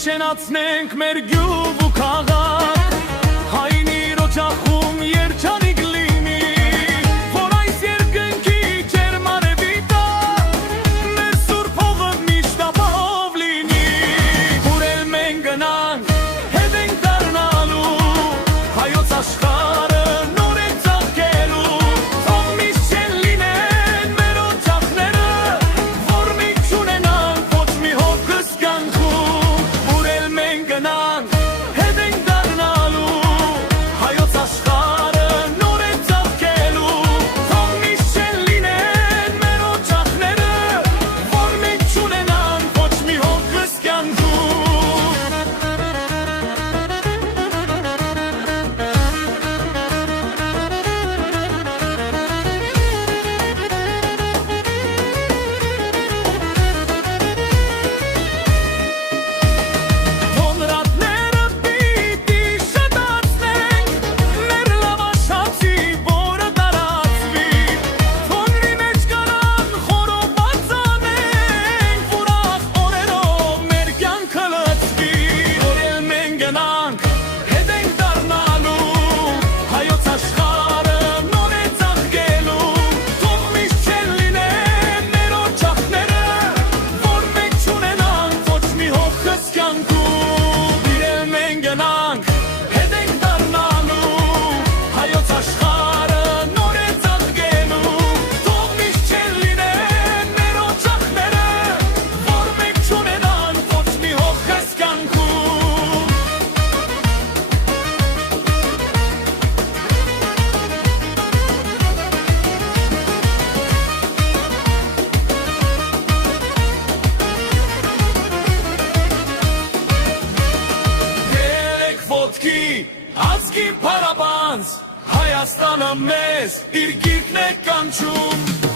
Շենացնենք մեր գյուղ ու քաղաք, հայինիր օջախում երջանիկ լինի, որ այս երկնքի ջերմ արևի տակ մեր սուրբ հողը միշտ ապահով լինի, ուր էլ մենք գնանք, հետ ենք դառնալու, հայոց աշխարհը նոր է ծաղկելու, թող միշտ չեն լինեն մեր օջախները, որ մենք չունենանք ոչ մի հոգս կյանքում, հետ ենք դառնալու, հայոց աշխարհը նոր է ծաղկելու, թող միշտ չեն լինեն մեր օջախները, որ մենք չունենանք ոչ մի հոգս կյանքում։ Ազգի փառաբանց, Հայաստանը մեզ իր գիրկն է կանչում։